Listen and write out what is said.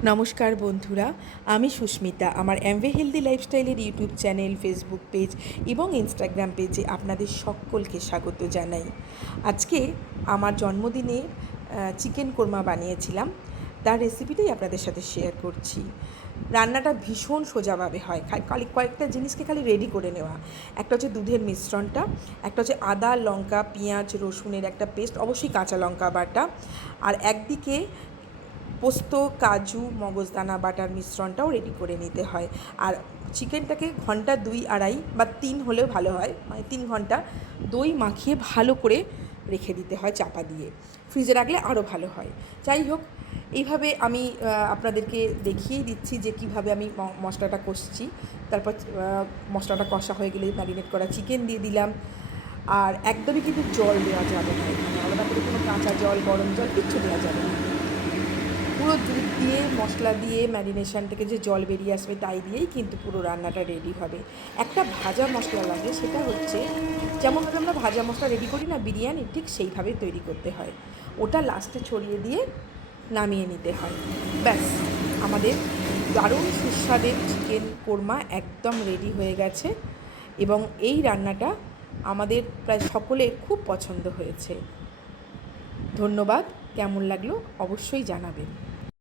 নমস্কার বন্ধুরা, আমি সুস্মিতা। আমার অ্যামওয়ে হেলদি লাইফস্টাইলের ইউটিউব চ্যানেল, ফেসবুক পেজ এবং ইনস্টাগ্রাম পেজে আপনাদের সকলকে স্বাগত জানাই। আজকে আমার জন্মদিনে চিকেন কোরমা বানিয়েছিলাম, তার রেসিপিটাই আপনাদের সাথে শেয়ার করছি। রান্নাটা ভীষণ সোজাভাবে হয়, খালি কয়েকটা জিনিসকে খালি রেডি করে নেওয়া। একটা হচ্ছে দুধের মিশ্রণটা, একটা হচ্ছে আদা, লঙ্কা, পেঁয়াজ, রসুনের একটা পেস্ট, অবশ্যই কাঁচা লঙ্কা বাটা, আর একদিকে পোস্ত, কাজু, মগজদানা বাটার মিশ্রণটাও রেডি করে নিতে হয়। আর চিকেনটাকে ঘন্টা 2-2.5 বা 3 হলেও ভালো হয়, মানে 3 ঘন্টা দই মাখিয়ে ভালো করে রেখে দিতে হয় চাপা দিয়ে। ফ্রিজে রাখলে আরও ভালো হয়। যাই হোক, এইভাবে আমি আপনাদেরকে দেখিয়েই দিচ্ছি যে কীভাবে আমি মশলাটা কষছি। তারপর মশলাটা কষা হয়ে গেলে ম্যারিনেট করা চিকেন দিয়ে দিলাম। আর একদমই কিন্তু জল দেওয়া যাবে না, এখানে আলাদা করে কোনো কাঁচা জল, গরম জল কিচ্ছু দেওয়া যাবে না। পুরো দুধ দিয়ে, মশলা দিয়ে, ম্যারিনেশন থেকে যে জল বেরিয়ে আসবে তাই দিয়েই কিন্তু পুরো রান্নাটা রেডি হবে। একটা ভাজা মশলা লাগে, সেটা হচ্ছে যেমনভাবে আমরা ভাজা মশলা রেডি করি না বিরিয়ানি, ঠিক সেইভাবেই তৈরি করতে হয়। ওটা লাস্টে ছড়িয়ে দিয়ে নামিয়ে নিতে হয়। ব্যাস, আমাদের দারুণ সুস্বাদের চিকেন কোরমা একদম রেডি হয়ে গেছে। এবং এই রান্নাটা আমাদের প্রায় সকলের খুব পছন্দ হয়েছে। ধন্যবাদ। কেমন লাগলো অবশ্যই জানাবেন।